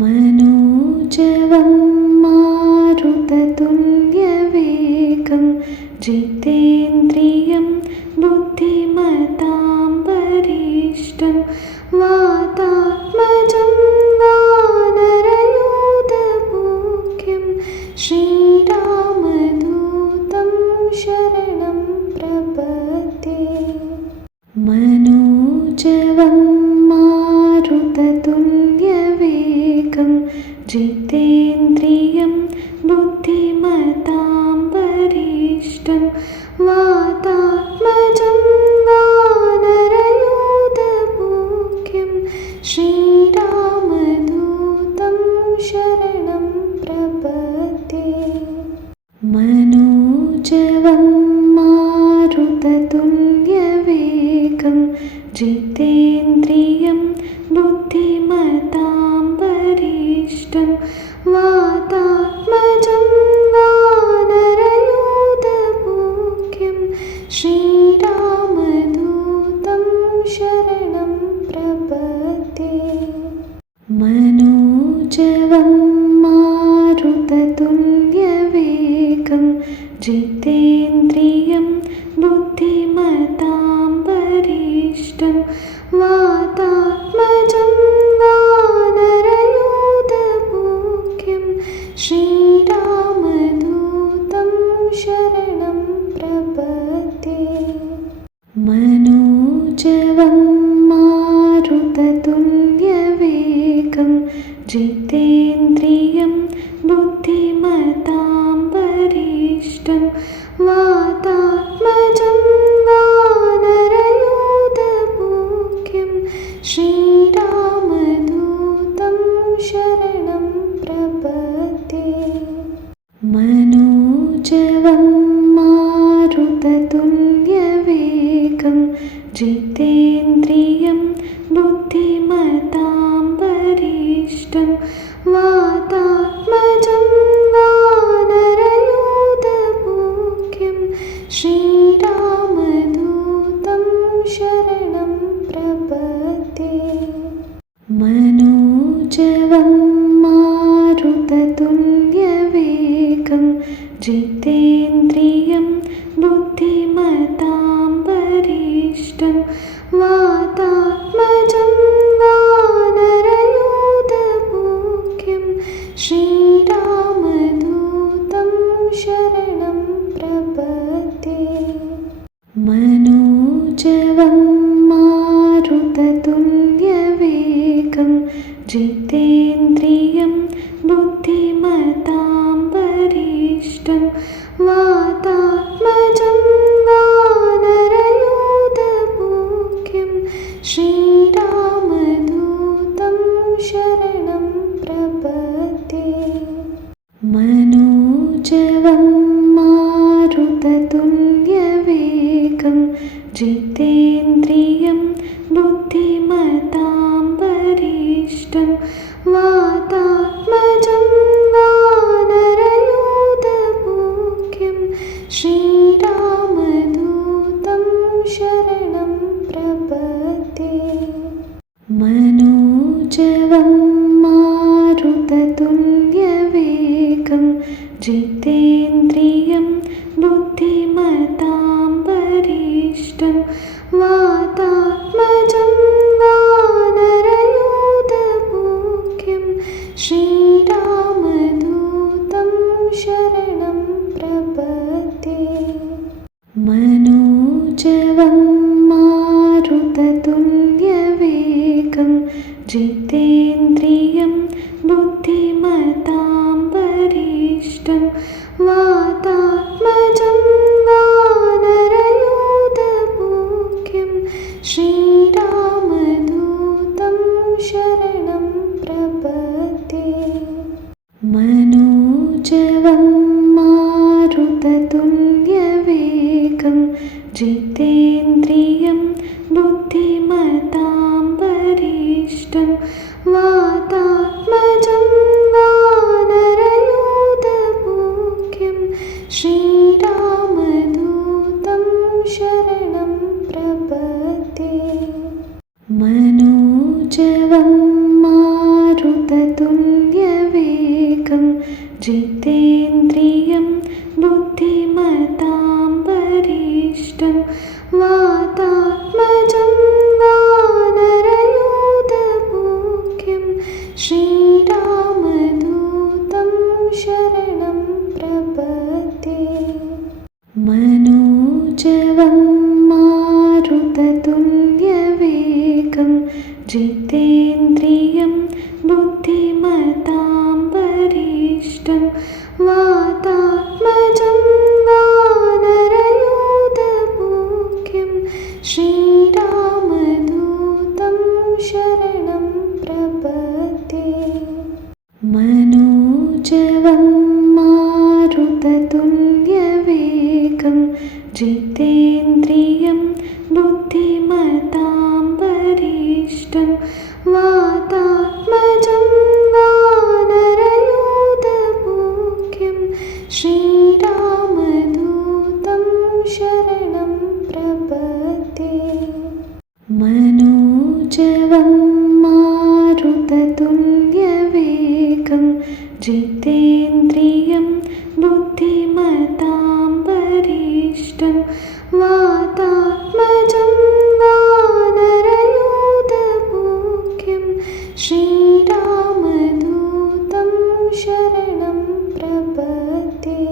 मनोजवं मारुततुल्यवेगं जितेन्द्रियं बुद्धिमतां वरिष्ठं वातात्मजं वानरयूथमुख्यं श्रीरामदूतं शरणं प्रपद्ये। मनोजवं मारुततुल्यवेगं जितेन्द्रियं बुद्धिमतां वरिष्ठं वातात्मजं वानरयूथमुख्यं श्रीरामदूतं शरणं प्रपद्ये। मनोजवं मारुततुल्यवेगं जितेन्द्रियं बुद्धिमतां वरिष्ठं वातात्मजं वानरयूथमुख्यं श्रीरामदूतं शरणं प्रपद्ये। मनोजवं मारुततुल्यवेगं जितेन्द्रियं बुद्धिमतां वरिष्ठं वातात्मजं वानरयूथमुख्यं श्रीरामदूतं शरणं प्रपद्ये। मनोजवं मारुततुल्यवेगं जितेन्द्रियं बुद्धिमतां वरिष्ठं वातात्मजं वानरयूथमुख्यं श्रीरामदूतं शरणं प्रपद्ये। मनोजवं मारुततुल्यवेगं जितेन्द्रियं बुद्धिमतां वरिष्ठं वातात्मजं वानरयूथमुख्यं श्रीरामदूतं शरणं प्रपद्ये। मनोजवं मारुततुल्यवेगं जितेन्द्रियं बुद्धिमतां वरिष्ठं वातात्मजं वानरयूथमुख्यं श्रीरामदूतं शरणं प्रपद्ये। मनोजवं मारुततुल्यवेगं जितेन्द्रियं बुद्धिमतां वरिष्ठं वातात्मजं वानरयूथमुख्यं श्रीरामदूतं शरणं प्रपद्ये। मनोजवं मारुततुल्यवेगं जितेन्द्रियं बुद्धिमतां वरिष्ठं वातात्मजं वानरयूथमुख्यं श्रीरामदूतं शरणं प्रपद्ये। मनोजवं मारुततुल्यवेगं जितेन्द्रियं बुद्धिमतां वरिष्ठं वातात्मजं वानरयूथमुख्यं श्रीरामदूतं शरणं प्रपद्ये। मनोजवं मारुततुल्यवेगं जितेन्द्रियं बुद्धिमतां वरिष्ठं वातात्मजं वानरयूथमुख्यं श्रीरामदूतं शरणं प्रपद्ये। मनोजवं मारुततुल्यवेगं जितेन्द्रियं बुद्धिमतां वरिष्ठं वातात्मजं वानरयूथमुख्यं श्रीरामदूतं शरणं प्रपद्ये। मनोजवं मारुततुल्यवेगं जितेन्द्रियं बुद्धिमतां वरिष्ठं वातात्मजं वानरयूथमुख्यं श्रीरामदूतं शरणं प्रपद्ये। मनोजवं मारुततुल्यवेगं जितेन्द्रियं बुद्धिमतां वरिष्ठं वातात्मजं वानरयूथमुख्यं श्रीरामदूतं शरणं प्रपद्ये। मनोजवं मारुततुल्यवेगं जितेन्द्रियं बुद्धिमतां वरिष्ठं वातात्मजं वानरयूथमुख्यं श्रीरामदूतं शरणं प्रपद्ये। मनोजवं मारुततुल्यवेगं जितेन्द्रियं बुद्धिमतां वरिष्ठं वातात्मजं वानरयूथमुख्यं श्रीरामदूतं शरणं प्रपद्ये।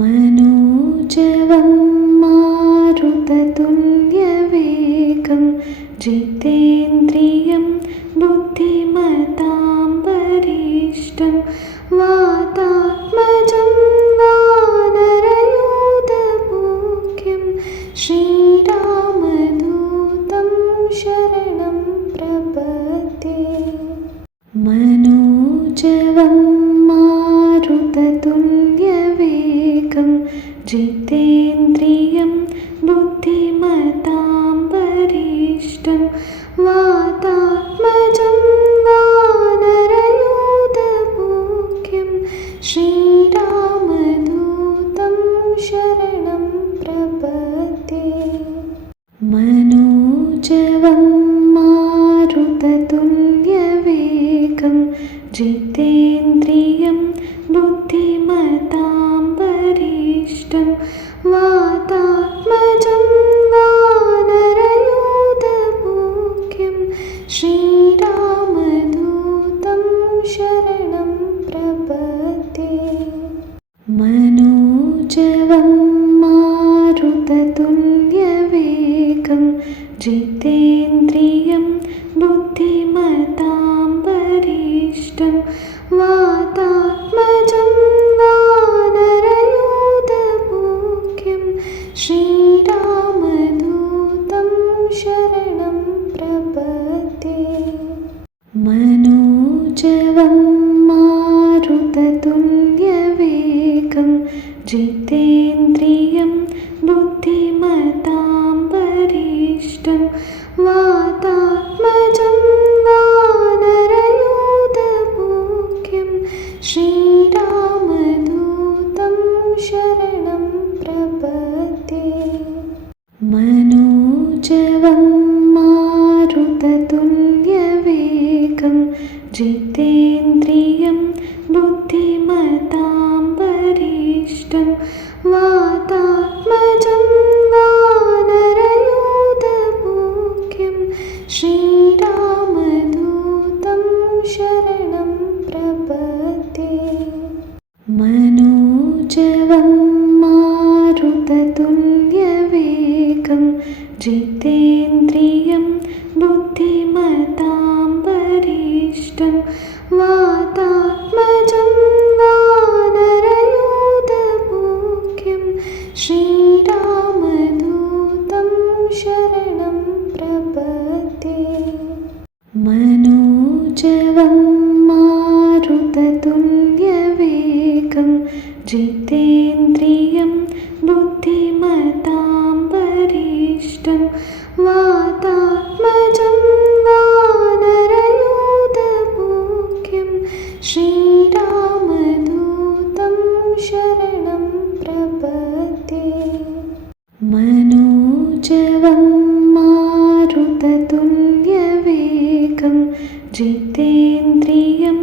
मनोजवं मारुततुल्यवेगं जितेन्द्रियं बुद्धिमतां वरिष्ठं वातात्मजं वानरयूथमुख्यं श्रीरामदूतं शरणं प्रपद्ये। मनोजवं मारुततुल्यवेगं जितेन्द्रियं बुद्धिमतां वरिष्ठं वातात्मजं वानरयूथमुख्यं श्रीरामदूतं शरणं प्रपद्ये। मनोजवं मारुततुल्यवेगं जितेन्द्रियं बुद्धिमतां वरिष्ठं वातात्मजं वानरयूथमुख्यं श्रीरामदूतं शरणं प्रपद्ये। मनोजवं मारुततुल्यवेगं जितेन्द्रियं बुद्धिमतां वरिष्ठं वातात्मजं वानरयूथमुख्यं श्रीरामदूतं शरणं प्रपद्ये। मनोजवं मारुततुल्यवेगं जितेन्द्रियं बुद्धिमतां वरिष्ठं वातात्मजं वानरयूथमुख्यं श्रीरामदूतं शरणं प्रपद्ये। मनोजवं मारुततुल्यवेगं जितेन्द्रियं बुद्धिमतां वरिष्ठं वातात्मजं वानरयूथमुख्यं श्रीरामदूतं शरणं प्रपद्ये। मनोजवं मारुततुल्यवेगं जितेन्द्रियं बुद्धिमतां वरिष्ठं वातात्मजं वानरयूथमुख्यं श्रीरामदूतं शरणं प्रपद्ये। मनोजवं मारुततुल्यवेगं जितेन्द्रियं बुद्धिमतां वरिष्ठं वातात्मजं वानरयूथमुख्यं श्रीरामदूतं शरणं प्रपद्ये। मनोजवं मारुततुल्यवेगं जितेन्द्रियं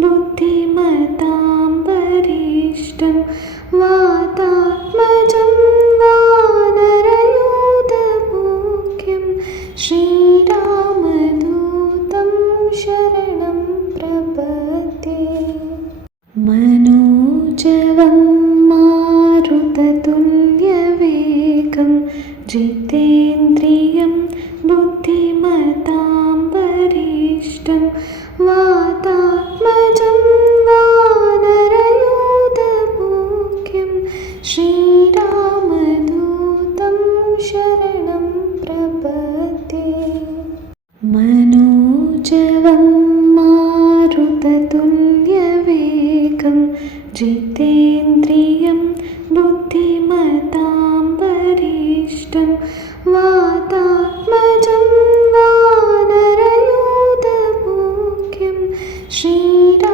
बुद्धिमतां जितेन्द्रियं बुद्धिमतां वरिष्ठं वातात्मजं वानरयूथमुख्यं श्रीरामदूतं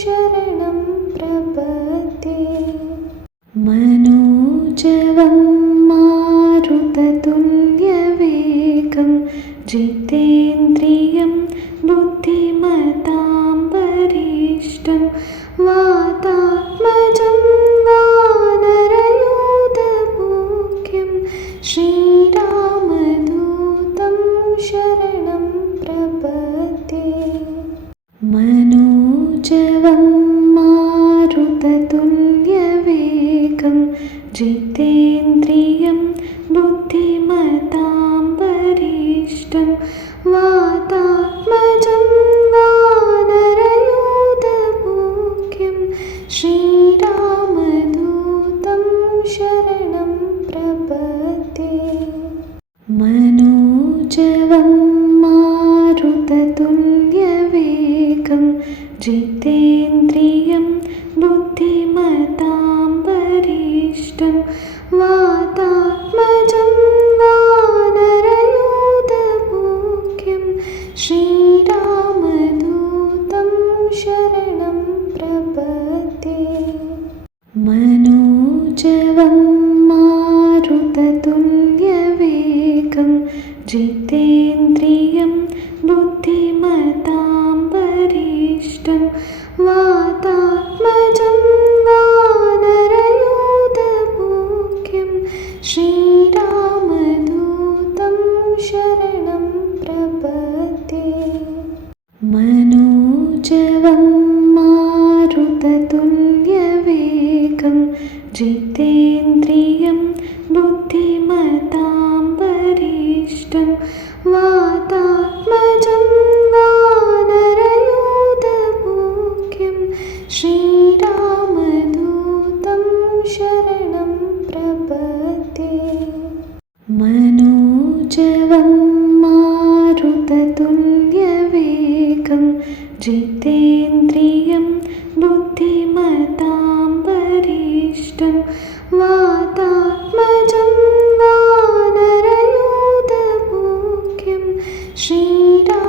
शरणं प्रपद्ये। मनोजवं मारुततुल्यवेगं जितेन्द्रियं बुद्धिमतां वरिष्ठं वातात्मजं वानरयूथमुख्यं श्रीरामदूतं शरणं प्रपद्ये। मनोजवं मारुततुल्यवेगं जितेन्द्रियं बुद्धिमतां वरिष्ठं वातात्मजं वानरयूथमुख्यं श्रीरामदूतं शरणं प्रपद्ये। मनोजवं मारुततुल्यवेगं जितेन्द्रियं बुद्धिमतां वरिष्ठं वातात्मजं वानरयूथमुख्यं श्रीरामदूतं शरणं प्रपद्ये। मनोजवं मारुततुल्यवेगं जितेन्द्रियं बुद्धिमतां वरिष्ठं वातात्मजं वानरयूथमुख्यं श्रीरामदूतं शरणं प्रपद्ये। मनोजवं मारुततुल्यवेगं जितेन्द्रियं बुद्धिमतां वरिष्ठं वातात्मजं वानरयूथमुख्यं श्रीरामदूतं शरणं प्रपद्ये। मनोजवं मारुततुल्यवेगं जितेन्द्रियं बुद्धिमतां वरिष्ठं वातात्मजं वानरयूथमुख्यं श्रीरामदूतं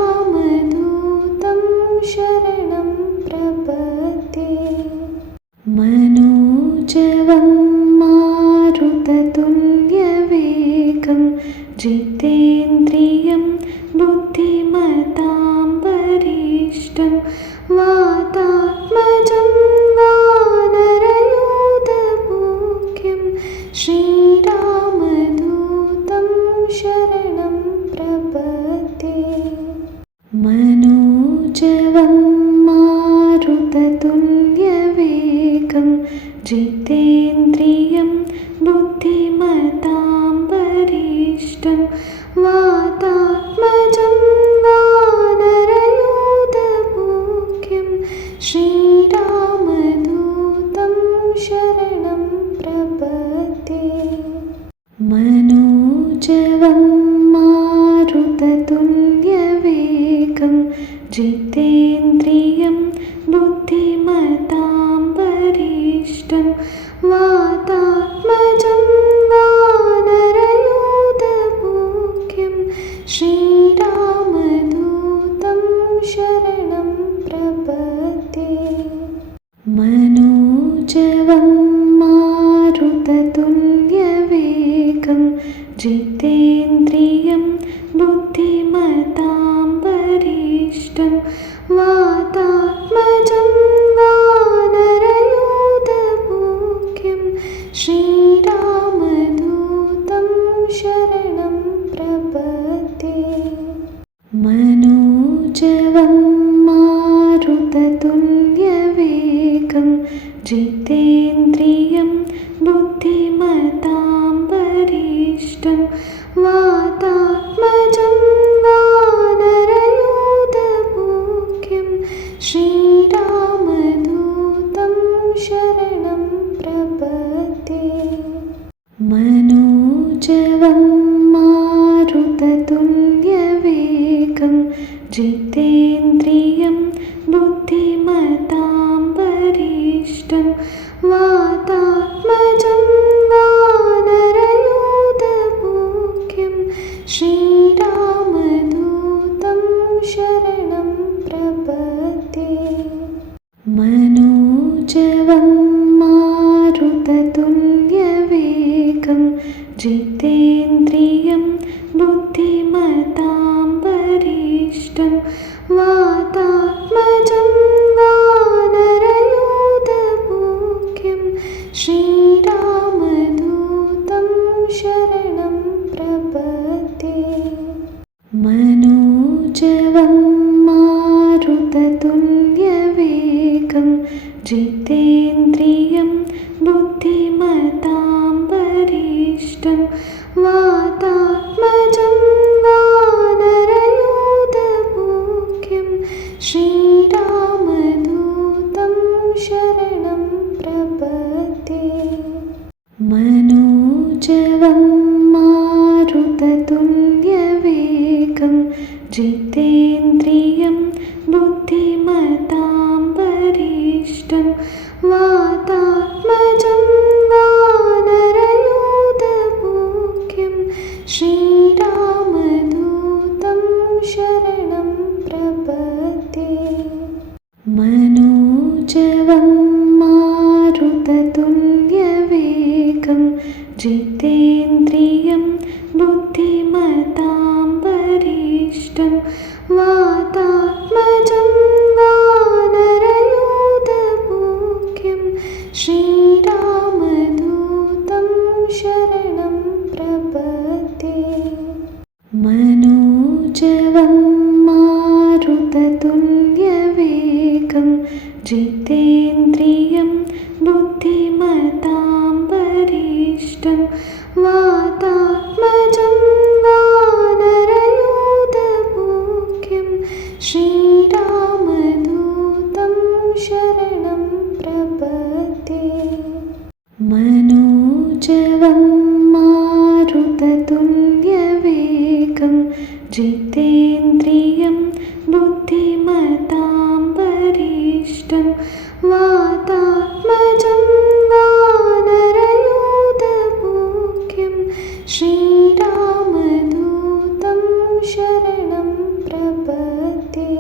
शरणं प्रपद्ये। मनोजवं मारुततुल्यवेगं जितेन्द्रियं बुद्धिमतां वरिष्ठं वातात्मजं वानरयूथमुख्यं श्रीरामदूतं शरणं प्रपद्ये। मनोजवं मारुततुल्यवेगं जितेन्द्रियं बुद्धिमतां वरिष्ठं वातात्मजं वानरयूथमुख्यं श्रीरामदूतं शरणं प्रपद्ये। मनोजवं मारुततुल्यवेगं जितेन्द्रियं बुद्धिमतां वरिष्ठं वातात्मजं वानरयूथमुख्यं श्रीरामदूतं शरणं प्रपद्ये। मनोजवं मारुततुल्यवेगं जितेन्द्रियं बुद्धिमतां वरिष्ठं वातात्मजं वानरयूथमुख्यं श्रीरामदूतं शरणं प्रपद्ये। मनोजवं मारुततुल्यवेगं जितेन्द्रियं बुद्धिमतां वरिष्ठं वातात्मजं वानरयूथमुख्यं श्रीराम मारुततुल्यवेगं जितेन्द्रियं बुद्धिमतां वरिष्ठं वातात्मजं वानरयूथमुख्यं श्रीरामदूतं शरणं प्रपद्ये। मनोजवं मारुततुल्यवेगं जितेन्द्रियं बुद्धिमतां वरिष्ठं वातात्मजं वानरयूथमुख्यं श्रीरामदूतं शरणं प्रपद्ये। मनोजवं मारुततुल्यवेगं जितेन्द्रियं बुद्धिमतां वरिष्ठं वातात्मजं वानरयूथमुख्यं श्रीरामदूतं शरणं प्रपद्ये। मनोजवं मारुततुल्यवेगं जितेन्द्रियं बुद्धिमतां वरिष्ठं वातात्मजं वानरयूथमुख्यं श्रीरामदूतं शरणं प्रपद्ये। मनोजवं मारुततुल्यवेगं जितेन्द्रियं बुद्धिमतां वरिष्ठं वातात्मजं वानरयूथमुख्यं श्रीरामदूतं शरणं प्रपद्ये। मनोजवं मारुततुल्यवेगं जितेन्द्रियं बुद्धिमतां वरिष्ठं वातात्मजं वानरयूथमुख्यं श्रीरामदूतं शरणं प्रपद्ये।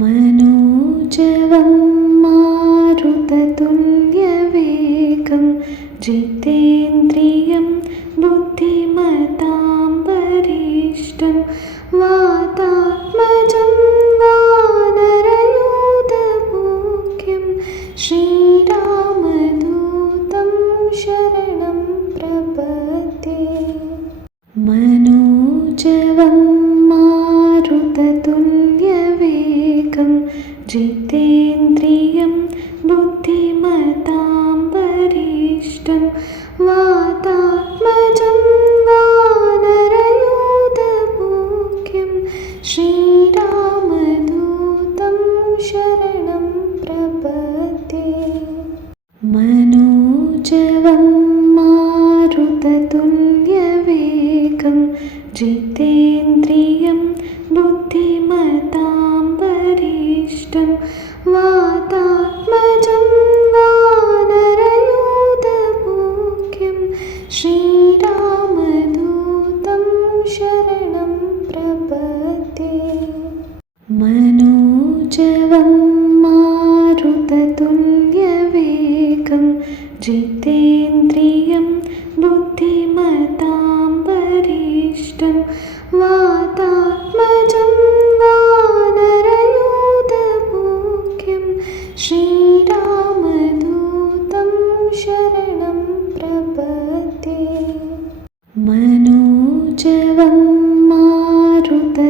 मनोजवं मारुततुल्यवेगं जितेन्द्रियं बुद्धिमतां वरिष्ठं वातात्मजं वानरयूथमुख्यं श्रीरामदूतं शरणं प्रपद्ये। मनोजवं मारुततुल्यवेगं जितेन्द्रियं बुद्धिमतां वरिष्ठं वातात्मजं वानरयूथमुख्यं श्रीरामदूतं शरणं प्रपद्ये। मनोजवं मारुततुल्यवेगं जितेन्द्रियं बुद्धिमतां वरिष्ठं वातात्मजं वानरयूथमुख्यं श्रीरामदूतं शरणं प्रपद्ये। मनोजवं मारुततुल्यवेगं जितेन्द्रियं बुद्धिमतां वरिष्ठं वातात्मजं वानरयूथमुख्यं श्रीरामदूतं शरणं प्रपद्ये। मनोजवं मारुततुल्यवेगं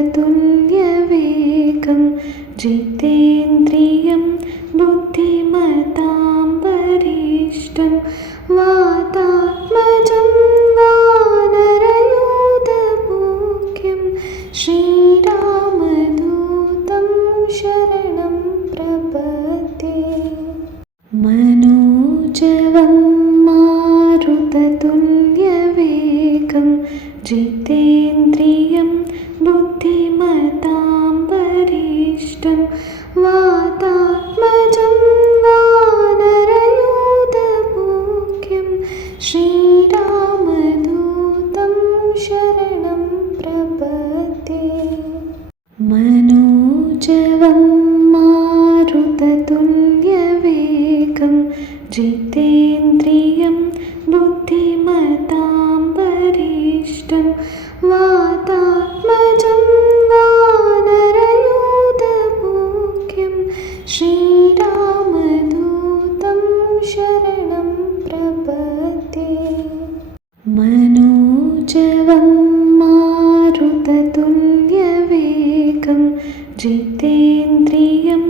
जितेन्द्रियं बुद्धिमतां वरिष्ठं वातात्मजं वानरयूथमुख्यं श्रीरामदूतं शरणं प्रपद्ये। मनोजवं मारुततुल्यवेगं जितेन्द्रियं बुद्धिमतां वरिष्ठं वातात्मजं वानरयूथमुख्यं श्रीरामदूतं शरणं प्रपद्ये। मनोजवं मारुततुल्यवेगं जितेन्द्रियं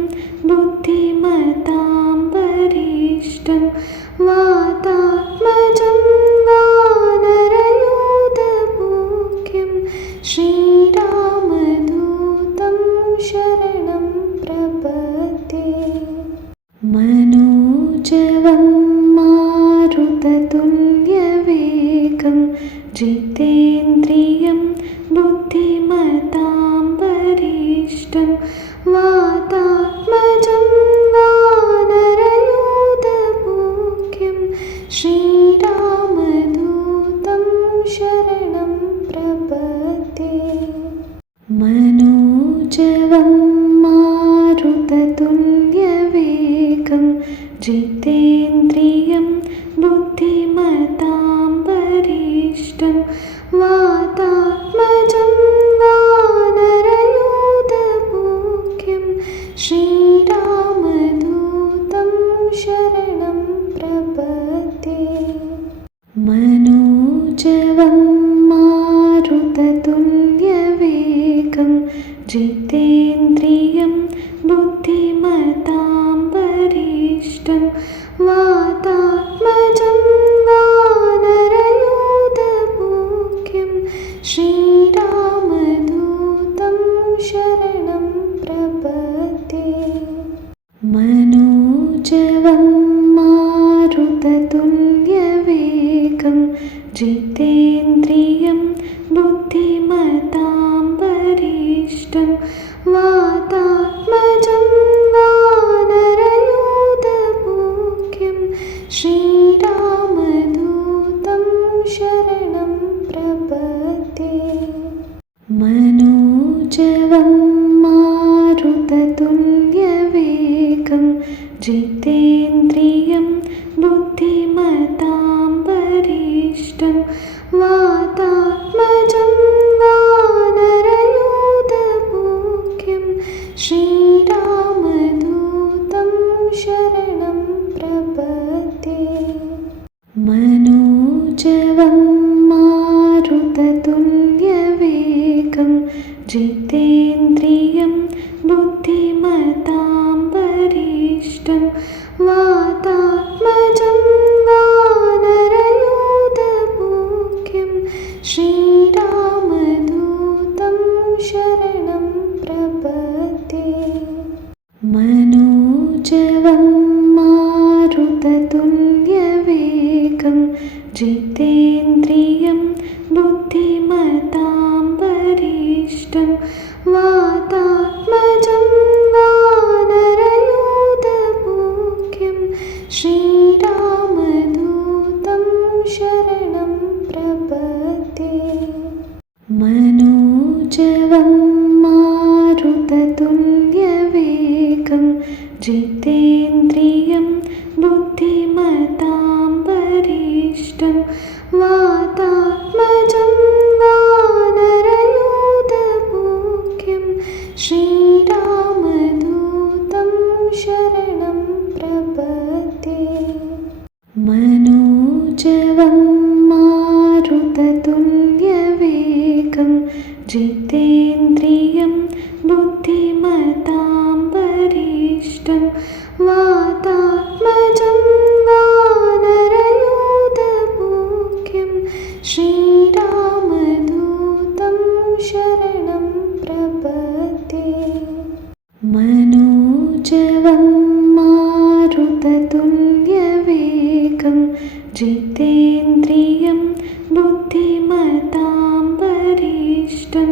बुद्धिमतां वरिष्ठं वातात्मजं वानरयूथमुख्यं श्रीरामदूतं शरणं प्रपद्ये। मनोजवं मारुततुल्यवेगं जितेन्द्रियं बुद्धिमतां वरिष्ठं वातात्मजं वानरयूथमुख्यं श्रीरामदूतं शरणं प्रपद्ये। मनोजवं मारुततुल्यवेगं जितेन्द्रियं बुद्धिमतां वरिष्ठं वातात्मजं वानरयूथमुख्यं श्रीरामदूतं शरणं प्रपद्ये। मनोजवं मारुततुल्यवेगं जितेन्द्रियं बुद्धिमतां वरिष्ठं वातात्मजं वानरयूथमुख्यं श्रीरामदूतं शरणं प्रपद्ये। मनोजवं मारुततुल्यवेगं जितेन्द्रियं बुद्धिमतां वरिष्ठं वातात्मजं वानरयूथमुख्यं श्रीरामदूतं शरणं प्रपद्ये। मनोजवं मारुततुल्यवेगं जितेन्द्रियं बुद्धिमतां वरिष्ठं वातात्मजं वानरयूथमुख्यं श्रीरामदूतं शरणं प्रपद्ये। मनोजवं मारुततुल्यवेगं जितेन्द्रियं बुद्धिमतां वरिष्ठं वातात्मजं वानरयूथमुख्यं श्रीरामदूतं शरणं प्रपद्ये। मनोजवं मारुततुल्यवेगं जितेन्द्रियं बुद्धिमतां वरिष्ठं वातात्मजं वानरयूथमुख्यं श्रीरामदूतं शरणं प्रपद्ये। मनोजवं मारुततुल्यवेगं जितेन्द्रियं बुद्धिमतां वरिष्ठं वातात्मजं वानरयूथमुख्यं श्रीरामदूतं शरणं प्रपद्ये। मनोजवं मारुततुल्यवेगं जितेन्द्रियं बुद्धिमतां वरिष्ठं वातात्मजं वानरयूथमुख्यं श्रीरामदूतं शरणं प्रपद्ये। मनोजवं मारुततुल्यवेगं जितेन्द्रियं बुद्धिमतां वरिष्ठं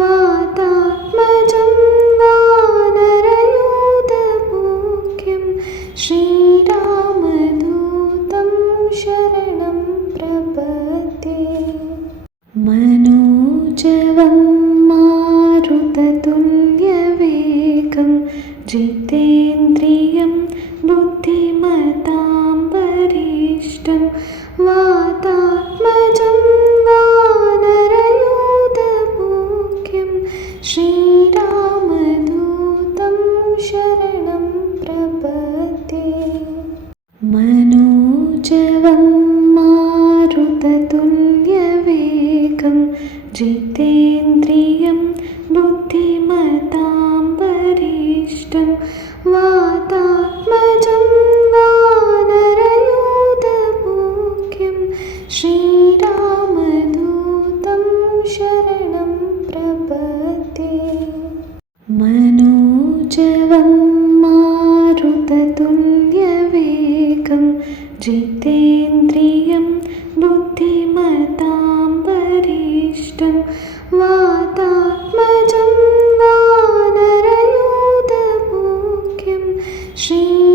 वातात्मजं वानरयूथमुख्यं श्रीरामदूतं शरणं प्रपद्ये। मनोजवं मारुततुल्यवेगं जितेन्द्रियं बुद्धिमतां वरिष्ठं वातात्मजं वानरयूथमुख्यं श्रीरामदूतं शरणं प्रपद्ये। मनोजवं मारुततुल्यवेगं जितेन्द्रियं बुद्धिमतां वरिष्ठं वातात्मजं वानरयूथमुख्यं श्रीरामदूतं शरणं प्रपद्ये। मनोजवं मारुततुल्यवेगं जितेन्द्रियं बुद्धिमतां वरिष्ठं वातात्मजं वानरयूथमुख्यं श्री